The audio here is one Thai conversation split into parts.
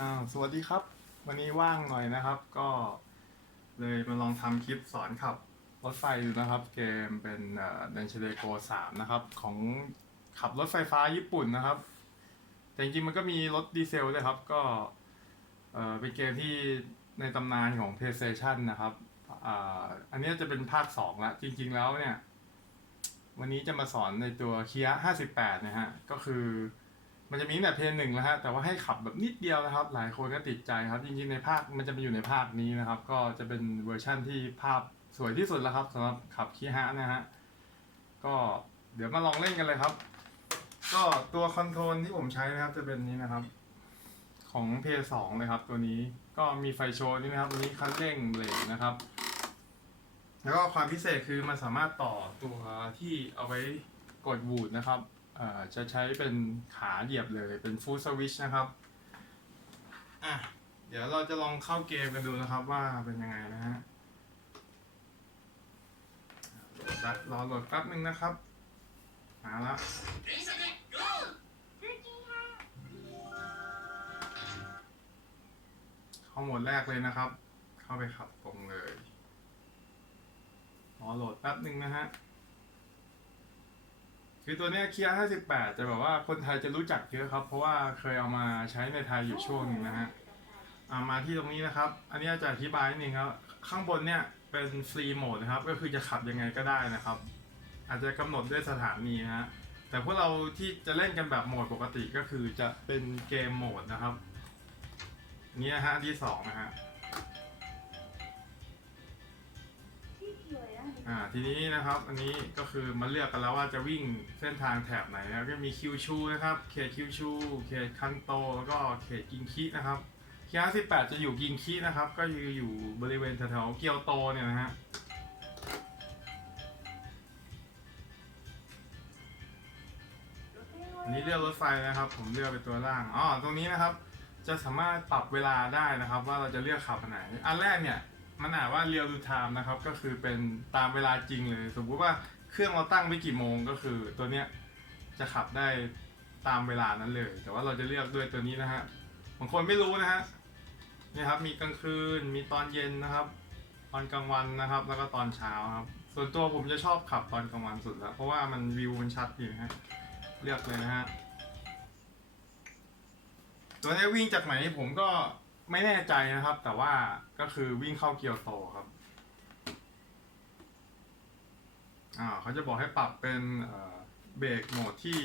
อ้าสวัสดีครับ วันนี้ว่างหน่อยนะครับ ก็เลยมาลองทำคลิปสอนขับรถไฟดูนะครับ เกมเป็นเดนเชเดโกสามนะครับ ของขับรถไฟฟ้าญี่ปุ่นนะครับ แต่จริงๆมันก็มีรถดีเซลด้วยครับ ก็เออเป็นเกมที่ในตำนานของ PlayStation นะครับอ่าอันนี้จะเป็นภาค 2 ละ จริงๆแล้วเนี่ย วันนี้จะมาสอนในตัว Kia 58นะฮะ ก็คือ มันจะมีแต่เพลงหนึ่งแล้วฮะแต่ว่าให้ขับแบบนิดเดียวนะครับ หลายคนก็ติดใจครับจริงๆในภาคมันจะมาอยู่ในภาคนี้นะครับ ก็จะเป็นเวอร์ชั่นที่ภาพสวยที่สุดแล้วครับสำหรับขับคีฮะนะฮะก็เดี๋ยวมาลองเล่นกันเลยครับ ก็ตัวคอนโทรลที่ผมใช้นะครับ จะเป็นนี้นะครับ ของเพย์สองเลยครับ ตัวนี้ก็มีไฟโชว์นี่นะครับตัวนี้คันเร่งเบรกนะครับ แล้วก็ความพิเศษคือมันสามารถต่อตัวที่เอาไว้กดวูดนะครับ จะใช้เป็นขาเหยียบเลยเป็นฟูสวิชนะครับอะเดี๋ยวเราจะลองเข้าเกมกันดูนะครับว่าเป็นยังไงนะฮะรอโหลดแป๊บนึงนะครับ มาละเข้าโหมดแรกเลยนะครับ เข้าไปขับตรงเลยรอโหลดแป๊บนึงนะฮะ คือตัวเนี้ยเคีย58 จะแบบว่าคนไทยจะรู้จักเยอะครับ เพราะว่าเคยเอามาใช้ในไทยอยู่ช่วงหนึงนะฮะอ่ามาที่ตรงนี้นะครับ อันนี้จะอธิบายนิดนึงครับ ข้างบนเนี่ยเป็นฟรีโหมดนะครับ ก็คือจะขับยังไงก็ได้นะครับ อาจจะกำหนดด้วยสถานีนะฮะ แต่พวกเราที่จะเล่นกันแบบโหมดปกติก็คือจะเป็นเกมโหมดนะครับนี่ฮะที่สองนะฮะ อ่าทีนี้นะครับอันนี้ก็คือมาเลือกกันแล้วว่าจะวิ่งเส้นทางแถบไหนนะครับก็มีคิวชูนะครับเขตคิวชูเขตคันโตแล้วก็เขตกิงคินะครับเคียสิบแปดจะอยู่กิงคินะครับ ก็อยู่อยู่บริเวณแถวๆเกียวโตเนี่ยนะฮะอันนี้เลือกรถไฟนะครับ ผมเลือกเป็นตัวล่างอ๋อตรงนี้นะครับ จะสามารถปรับเวลาได้นะครับ ว่าเราจะเลือกขับอันไหนอันแรกเนี่ย มันอ่านว่า real time นะครับ ก็คือเป็นตามเวลาจริงเลย สมมุติว่าเครื่องเราตั้งไว้กี่โมงก็คือ ตัวเนี้ยจะขับได้ตามเวลานั้นเลย แต่ว่าเราจะเลือกด้วยตัวนี้นะฮะบางคนไม่รู้นะฮะนี่ครับมีกลางคืนมีตอนเย็นนะครับ ตอนกลางวันนะครับ แล้วก็ตอนเช้าครับ ส่วนตัวผมจะชอบขับตอนกลางวันสุดแล้วเพราะว่ามันวิวมันชัดดีนะฮะเลือกเลยนะฮะตัวนี้วิ่งจากไหนผมก็ ไม่แน่ใจนะครับ แต่ว่าก็คือวิ่งเข้าเกียวโตครับอ่าเขาจะบอกให้ปรับเป็นเบรกโหมดที่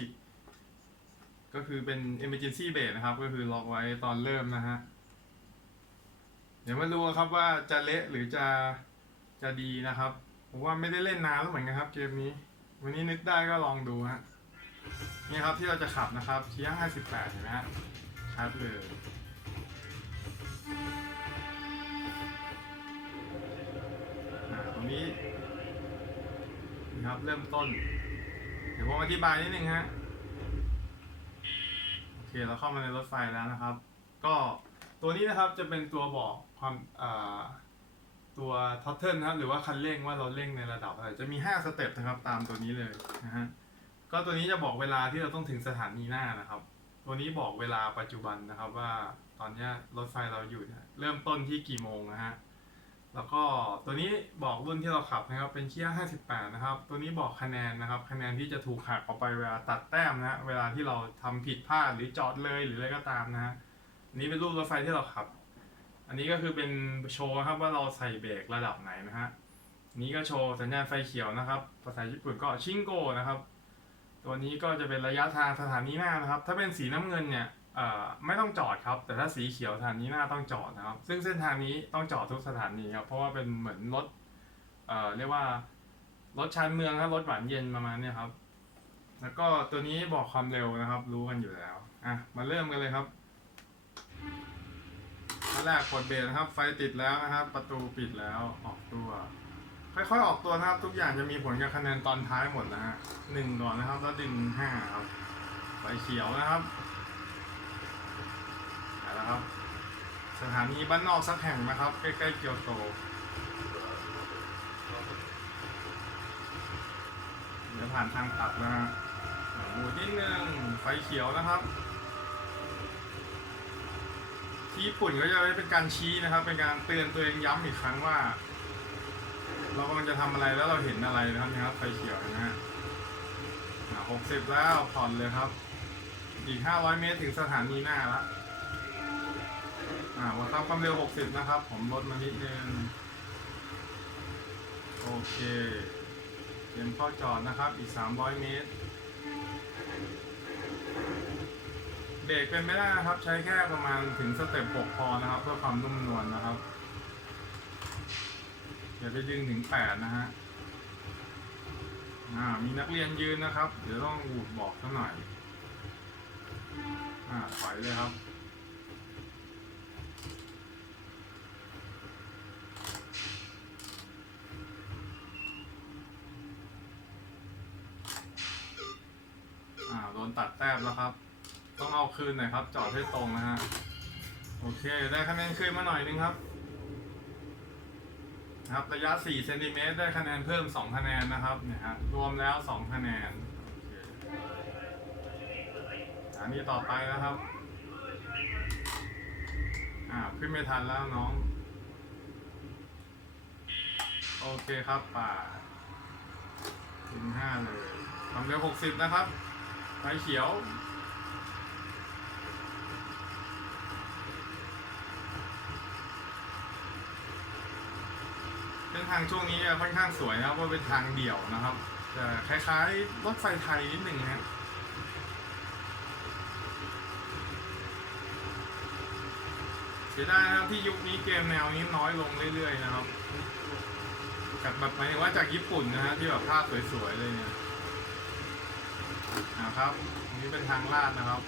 ก็คือเป็น emergency brake นะครับ ก็คือล็อกไว้ตอนเริ่มนะฮะเดี๋ยวมาดูครับว่าจะเละหรือจะจะดีนะครับผมว่าไม่ได้เล่นนานแล้วเหมือนกันครับเกมนี้ วันนี้นึกได้ก็ลองดูฮะนี่ครับที่เราจะขับนะครับเคีย58เห็นไหมฮะชัดเลย ตรงนี้นะครับเริ่มต้น เดี๋ยวผมอธิบายนิดนึงฮะโอเคเราเข้ามาในรถไฟแล้วนะครับ ก็ตัวนี้นะครับจะเป็นตัวบอกความตัวท็อตเทิลนะครับหรือว่าคันเร่งว่าเราเร่งในระดับอะไรจะมี 5 สเต็ปนะครับตามตัวนี้เลยนะฮะก็ตัวนี้จะบอกเวลาที่เราต้องถึงสถานีหน้านะครับ ตัวนี้บอกเวลาปัจจุบันนะครับว่า ตอนนี้รถไฟเราอยู่เนี่ยเริ่มต้นที่กี่โมงนะฮะ แล้วก็ตัวนี้บอกรุ่นที่เราขับนะครับ เป็นเคีย58 นะครับ ตัวนี้บอกคะแนนนะครับ คะแนนที่จะถูกหักออกไปเวลาตัดแต้มนะฮะเวลาที่เราทำผิดพลาดหรือจอดเลยหรืออะไรก็ตามนะฮะนนี้เป็นรูปรถไฟที่เราขับ อันนี้ก็คือเป็นโชว์ครับว่าเราใส่เบรกระดับไหนนะฮะ นี้ก็โชว์สัญญาณไฟเขียวนะครับ ภาษาญี่ปุ่นก็ชิงโกนะครับ ตัวนี้ก็จะเป็นระยะทางสถานีหน้านะครับ ถ้าเป็นสีน้ำเงินเนี่ย ไม่ต้องจอดครับ แต่ถ้าสีเขียวสถานีหน้าต้องจอดนะครับ ซึ่งเส้นทางนี้ต้องจอดทุกสถานีครับ เพราะว่าเป็นเหมือนรถเอ่อเรียกว่ารถชานเมืองครับรถหวานเย็นประมาณนี้ครับ แล้วก็ตัวนี้บอกความเร็วนะครับ รู้กันอยู่แล้วอะมาเริ่มกันเลยครับขั้นแรกกดเบรกนะครับ ไฟติดแล้วนะครับ ประตูปิดแล้วออกตัว ค่อยๆออกตัวนะครับ ทุกอย่างจะมีผลกับคะแนนตอนท้ายหมดนะฮะหนึ่งก่อนนะครับ แล้วดึงห้าครับไฟเขียวนะครับ ไปแล้วครับ สถานีบ้านนอกสักแห่งนะครับ ใกล้ๆเกียวโต เดี๋ยวผ่านทางตัดนะฮะหมูนิดนึงไฟเขียวนะครับ ที่ญี่ปุ่นก็จะเป็นการชี้นะครับ เป็นการเตือนตัวเองย้ำอีกครั้งว่า เรากำลังจะทำอะไรแล้วเราเห็นอะไรนะครับนะครับไฟเขียวนะฮะหกสิบแล้วผ่อนเลยครับ อีกห้าร้อยเมตรถึงสถานีหน้าและ อ่าวัดความเร็วหกสิบนะครับ ผมลดมานิดนึง โอเค เตรียมเข้าจอดนะครับ อีก 300 เมตร เบรกเป็นไม่ได้นะครับ ใช้แค่ประมาณถึงสเต็ป 6 พอนะครับ เพื่อความนุ่มนวลนะครับ อย่าไปดึงถึง 8 นะฮะอ่ามีนักเรียนยืนนะครับ เดี๋ยวต้องหูดบอกสักหน่อย อ่าถอยเลยครับ อ่าโด แต้มแล้วครับ ต้องเอาคืนหน่อยครับ จอดให้ตรงนะฮะ โอเค ได้คะแนนคืนมาหน่อยนึงครับ ครับ ระยะ 4 เซนติเมตรได้คะแนนเพิ่ม 2 คะแนนนะครับ เนี่ยฮะ รวมแล้ว 2 คะแนน อันนี้ต่อไปนะครับ อ่า ขึ้นไม่ทันแล้วน้อง โอเคครับป่าถึงห้าเลยความเร็ว60นะครับ ไฟเขียว เส้นทางช่วงนี้ค่อนข้างสวยนะครับเพราะเป็นทางเดี่ยวนะครับจะคล้ายๆรถไฟไทยนิดหนึ่งนะฮะเสียดายนะครับที่ยุคนี้เกมแนวนี้น้อยลงเรื่อยๆนะครับจากแบบหมายถึงว่าจากญี่ปุ่นนะฮะที่แบบภาพสวยๆเลยเนี่ย นะครับตรงนี้เป็นทางลาดนะครับ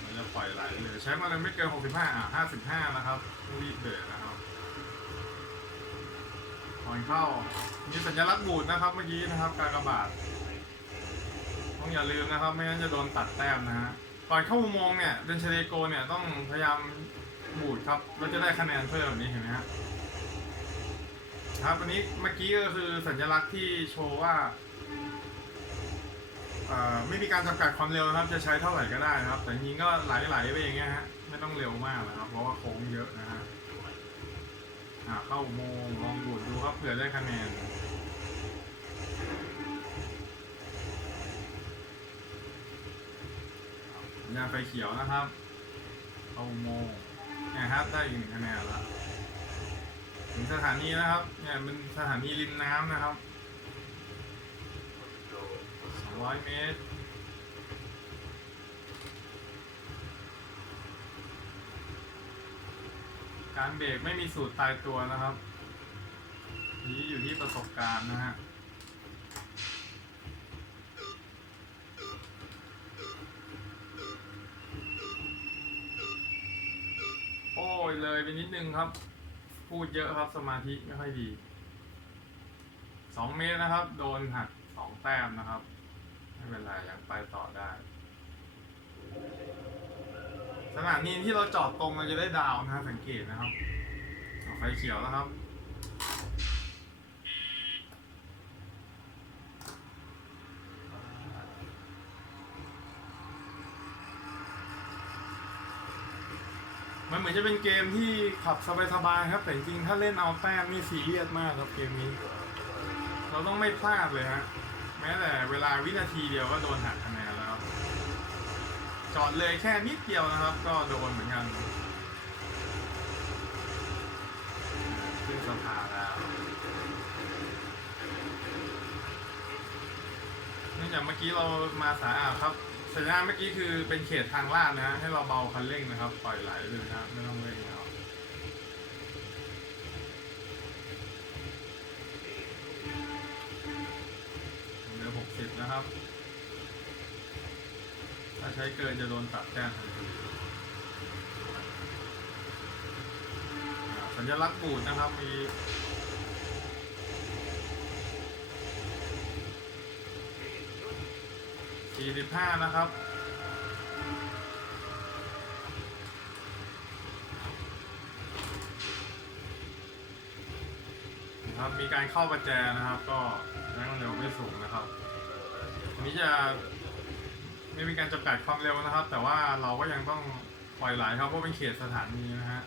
เราจะปล่อยไหลเลยใช้มาเลยไม่เกิน 65 อะ 55 นะครับต้รีบเบรกนะครับก่อนเข้า มีสัญลักษณ์บูดนะครับเมื่อกี้นะครับ การกระบาดต้องอย่าลืมนะครับ ไม่งั้นจะโดนตัดแต้มนะฮะก่อนเข้าอุโมงค์เนี่ยเดนเชเดโกเนี่ยต้องพยายามบูดครับเราจะได้คะแนนเพิ่มแบบนี้เห็นไหมฮะครับอันนี้เมื่อกี้ก็คือสัญลักษณ์ที่โชว์ว่า อ่อไม่มีการจำกัดความเร็วนะครับ จะใช้เท่าไหร่ก็ได้นะครับ แต่จริงๆก็ไหลๆไปอย่างเงี้ยฮะไม่ต้องเร็วมากนะครับ เพราะว่าโค้งเยอะนะฮะอ่าเข้าโมงลองบูดดูครับเผื่อได้คะแนนสัญญาไฟเขียวนะครับเข้าโมงนะครับได้อีกหนึ่งคะแนนแล้วถึงสถานีนะครับเนี่ยเป็นสถานีริมน้ำนะครับ 200เมตรการเบรกไม่มีสูตรตายตัวนะครับ นี้อยู่ที่ประสบการณ์นะฮะโอ้ยเลยไปนิดนึงครับ พูดเยอะครับสมาธิไม่ค่อยดีสองเมตรนะครับ โดนหักสองแต้มนะครับ ไม่เป็นไรยังไปต่อได้สถานีที่เราจอดตรงเราจะได้ดาวนะสังเกตนะครับเอาไฟเขียวแล้วครับ มันเหมือนจะเป็นเกมที่ขับสบายๆครับ แต่จริงๆถ้าเล่นเอาแต้มนี่ซีเรียสมากครับเกมนี้ เราต้องไม่พลาดเลยฮะ แม้แต่เวลาวินาทีเดียวก็โดนหักคะแนนแล้ว จอดเลยแค่นิดเดียวนะครับ ก็โดนเหมือนกันขึ้นสะพาแล้วเนื่องจากเมื่อกี้เรามาสายอ่าวครับสัญญาณเมื่อกี้คือเป็นเขตทางลาดนะฮะให้เราเบาคันเร่งนะครับ ปล่อยไหลเลยนะไม่ต้องเร่งนะ นะครับ ถ้าใช้เกินจะโดนตัดแต้มทันทีอ่าสัญลักษณ์บูดนะครับมีสี่สิบห้านะครับนะครับมีการเข้าประแจนะครับ ก็แรงเร็วไม่สูงนะครับ นี้จะไม่มีการจำกัดความเร็วนะครับ แต่ว่าเราก็ยังต้องปล่อยไหลครับเพราะเป็นเขตสถานีนะฮะ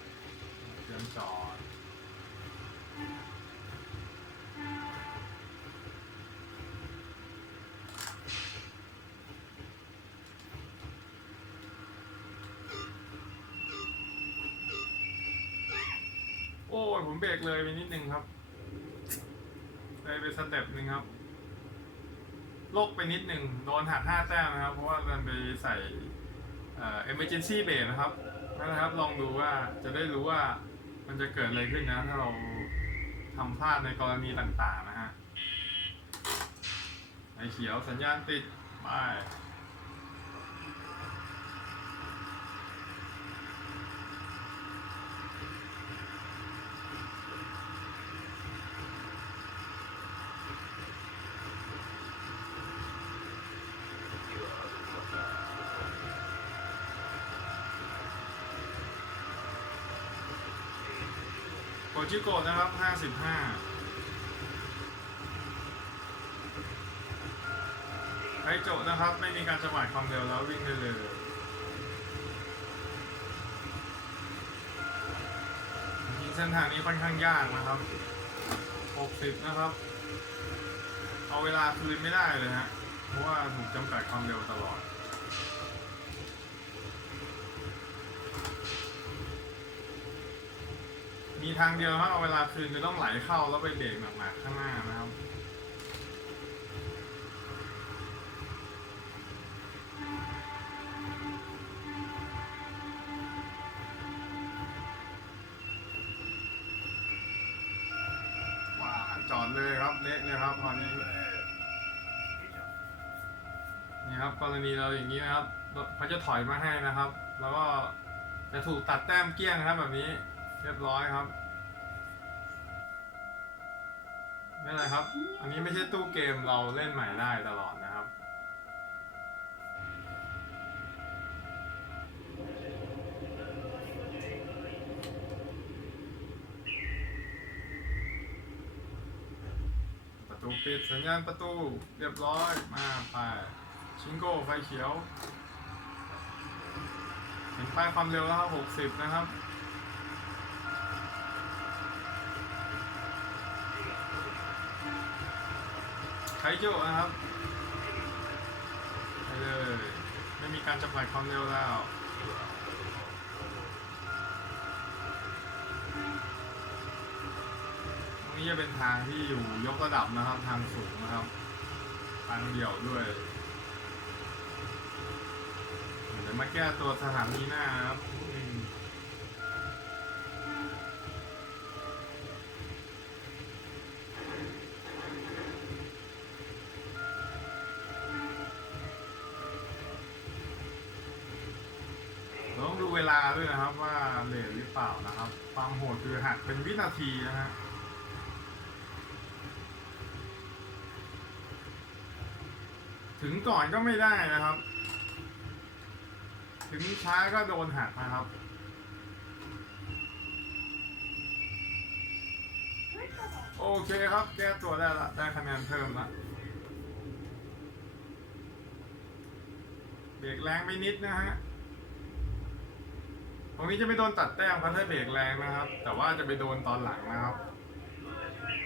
เตรียมจอดโอ้ยผมเบรกเลยไปนิดนึงครับเลยไปสเต็ปหนึ่งครับ โลกไปนิดหนึ่งโดนหักห้าแต้มนะครับ เพราะว่ามันไปใส่เอ่อ emergency b r a k นะครับนั่นนะครับ ลองดูว่าจะได้รู้ว่ามันจะเกิดอะไรขึ้นนะ ถ้าเราทำพลาดในกรณีต่างๆนะฮะไอเขียวสัญญาณติดไป โกจิโกะนะครับ55ไคโจนะครับ ไม่มีการจำกัดความเร็วแล้ววิ่งได้เลยจริงๆเส้นทางนี้ค่อนข้างยากนะครับ60นะครับ เอาเวลาคืนไม่ได้เลยฮะ เพราะว่าถูกจำกัดความเร็วตลอด มีทางเดียวครับเอาเวลาคืนคือต้องไหลเข้าแล้วไปเบรกหนักๆข้างหน้านะครับว้าจอดเลยครับเละเลยครับตอนนี้นี่ครับกรณีเราอย่างนี้นะครับเขาจะถอยมาให้นะครับ แล้วก็จะถูกตัดแต้มเกี้ยงครับแบบนี้เรียบร้อยครับ นี่แหละครับ อันนี้ไม่ใช่ตู้เกมเราเล่นใหม่ได้ตลอดนะครับ ประตูปิดสัญญาณประตูเรียบร้อยมาไปชิงโก้ไฟเขียว เห็นป้ายความเร็วแล้วครับ 60 นะครับ ไคโจนะครับไปเลยไม่มีการจำกัดความเร็วแล้วตรงนี้จะเป็นทางที่อยู่ยกระดับนะครับทางสูงนะครับทางเดี่ยวด้วยเดี๋ยวมาแก้ตัวสถานีหน้านะครับอืมเราต้องดูเวลาด้วยนะครับว่าเลทหรือเปล่านะครับ ความโหดคือหัก เป็นวินาทีนะฮะถึงก่อนก็ไม่ได้นะครับ ถึงช้าก็โดนหักนะครับโอเคครับ แก้ตัวได้ละได้คะแนนเพิ่มละเบรกแรงไปนิดนะฮะ ตรงนี้จะไม่โดนตัดแต้มครับถ้าเบรกแรงนะครับ แต่ว่าจะไปโดนตอนหลังนะครับ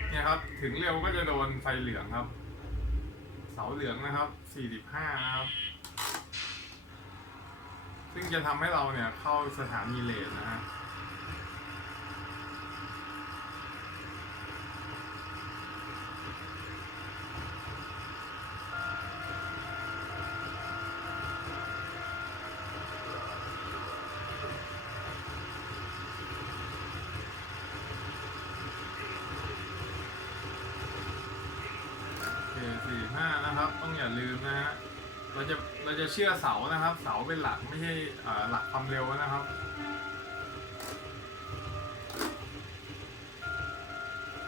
เนี่ยครับ ถึงเร็วก็จะโดนไฟเหลืองครับ เสาเหลืองนะครับ 45 นะครับ ซึ่งจะทำให้เราเนี่ยเข้าสถานีเลนนะฮะ เราจะเชื่อเสานะครับ เสาเป็นหลักไม่ใช่หลักความเร็วนะครับ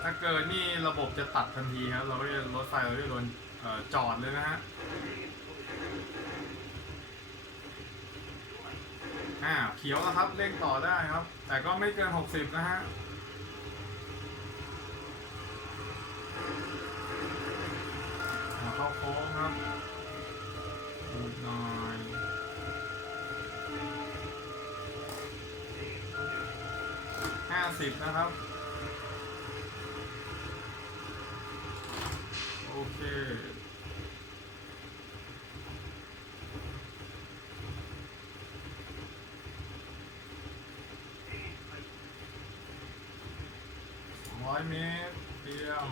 ถ้าเกิดนี่ระบบจะตัดทันทีครับเราก็จะรถไฟเราจะโดนจอดเลยนะฮะอ่าเขียวนะครับเร่งต่อได้ครับ แต่ก็ไม่เกิน 60 นะฮะเข้าโค้งครับ พูห้าสิบนะครับ โอเคร้อยเมตรเตรียม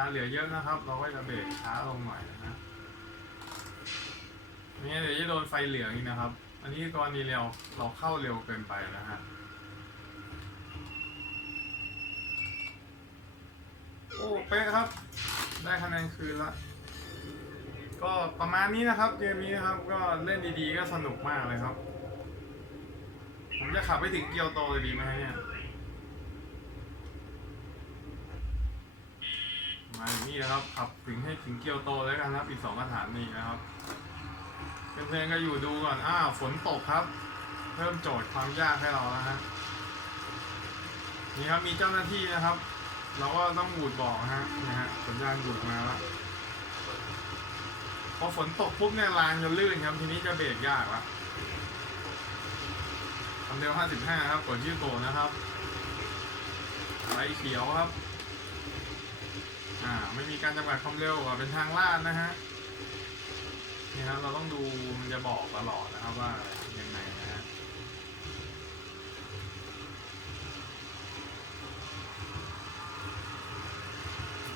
าเหลือเยอะนะครับ เราก็จะเบรกช้าลงหน่อยนะฮะไม่งั้นเดี๋ยวจะโดนไฟเหลืองอีกนะครับ อันนี้กรณีเราเราเข้าเร็วเกินไปนะฮะ โอ้เป๊ะครับ ได้คะแนนคืนละ ก็ประมาณนี้นะครับเกมนี้นะครับก็เล่นดีๆก็สนุกมากเลยครับ ผมจะขับไปถึงเกียวโตเลยดีไหมฮะเนี่ย มาอย่างนี้นะครับ ขับถึงให้ถึงเกียวโตแล้วกันครับอีกสองสถานีนะครับเพื่อนๆก็อยู่ดูก่อนอ้าฝนตกครับ เพิ่มโจทย์ความยากให้เราแล้วฮะนี่ครับมีเจ้าหน้าที่นะครับ เราก็ต้องบูดบอกนะฮะนะฮะสัญญาณบูดมาแล้วพอฝนตกปุ๊บเนี่ยรางจะลื่นครับ ทีนี้จะเบรกยากละความเร็ว55 ครับกดยืดโตนะครับไฟเขียวครับ อ่าไม่มีการจำกัดความเร็วอะเป็นทางลาดนะฮะนี่ครับเราต้องดูมันจะบอกตลอดนะครับว่ายังไงนะฮะ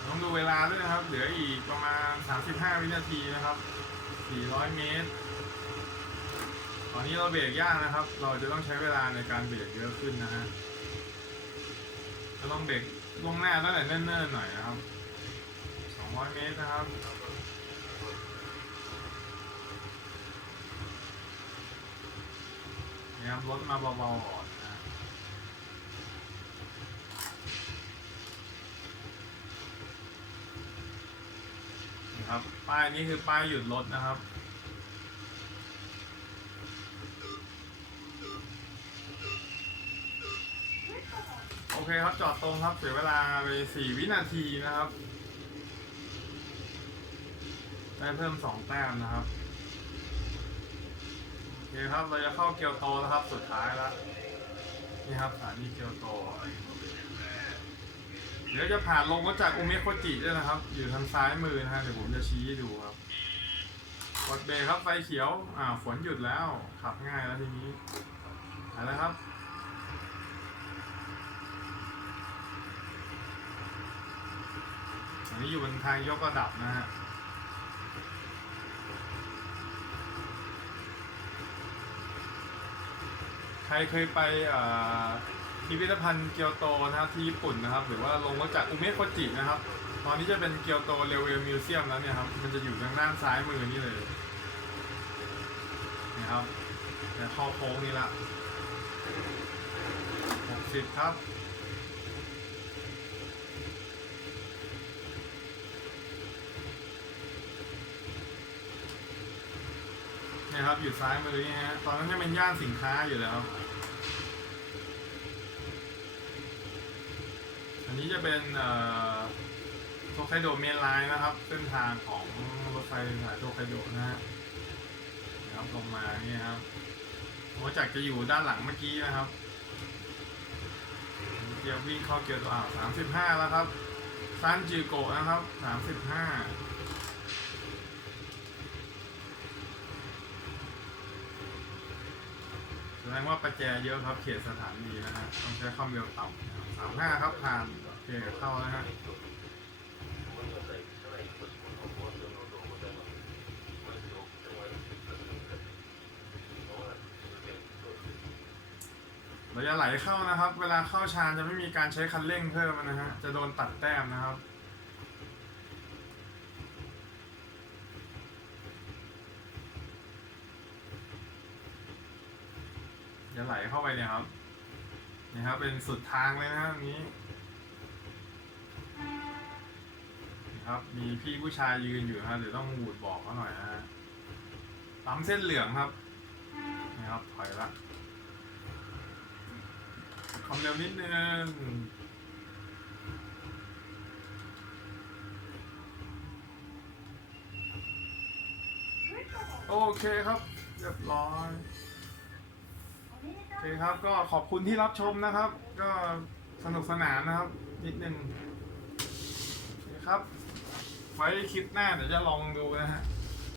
ต้องดูเวลาด้วยนะครับ เหลืออีกประมาณ 35 วินาทีนะครับ 400 เมตร ตอนนี้เราเบรกยากนะครับ เราจะต้องใช้เวลาในการเบรกเยอะขึ้นนะฮะจะต้องเบรกล่วงหน้าตั้งแต่เนิ่นๆหน่อยนะครับ 200เมตรนะครับนี่ครับรถมาเบาๆก่อนนะนี่ครับ ป้ายนี้คือป้ายหยุดรถนะครับโอเคครับ จอดตรงครับ เสียเวลาไป 4 วินาทีนะครับ ได้เพิ่ม2แต้มนะครับโอเคครับเราจะเข้าเกียวโตแล้วครับสุดท้ายแล้วนี่ครับสถานีเกียวโต เดี๋ยวจะผ่านลงมาจากอุเมโคจิด้วยนะครับ อยู่ทางซ้ายมือนะฮะเดี๋ยวผมจะชี้ให้ดูครับกดเบรกครับไฟเขียว อ่าฝนหยุดแล้ว ขับง่ายแล้วทีนี้ไปแล้วครับอันนี้อยู่บนทางยกระดับนะฮะ ใค รเคยไปพิพิธภัณฑ์เกียวโตนะครับที่ญี่ปุ่นนะครับ หรือว่าลงมาจากอุเมะโคจินะครับ ตอนนี้จะเป็นเกียวโตเรลเวลมิวเซียมแล้วเนี่ยครับ มันจะอยู่ทางด้านซ้ายมือนี่เลยนี่ครับแต่ข้าโค้งนี่ละ60 ครับนี่ยครับอยู่ซ้ายมือนี่ฮะ ตอนนั้นยังเป็นย่านสินค้าอยู่เลยครับ อันนี้ จะเป็นโตไคโดเมนไลน์นะครับ เส้นทางของรถไฟสายโตไคโดนะฮะนะครับลงมาเนี่ยครับหัวจักรจะอยู่ด้านหลังเมื่อกี้นะครับเตรียมวิ่งเข้าเกียร์ตัวอ่าวสามสิบห้าแล้วครับซันจิโกะนะครับสามสิบห้าแสดงว่าประแจเยอะครับเขตสถานีนะฮะต้องใช้ความเร็วต่ำสามห้าครับผ่าน เคเข้าแล้วฮะเราจะไหลเข้านะครับ เวลาเข้าชานจะไม่มีการใช้คันเร่งเพิ่มนะฮะ จะโดนตัดแต้มนะครับ จะไหลเข้าไปเนี่ยครับ นี่ครับเป็นสุดทางเลยนะครับอัน ครับ มีพี่ผู้ชายยืนอยู่ฮะเดี๋ยวต้องหูดบอกเขาหน่อยฮะปั๊มเส้นเหลืองครับนะครับถอยละความเร็วนิดนึงโอเคครับ เรียบร้อยโอเคครับก็ขอบคุณที่รับชมนะครับ ก็สนุกสนานนะครับ นิดนึงครับ ไว้คลิปหน้าเดี๋ยวจะลองดูนะฮะ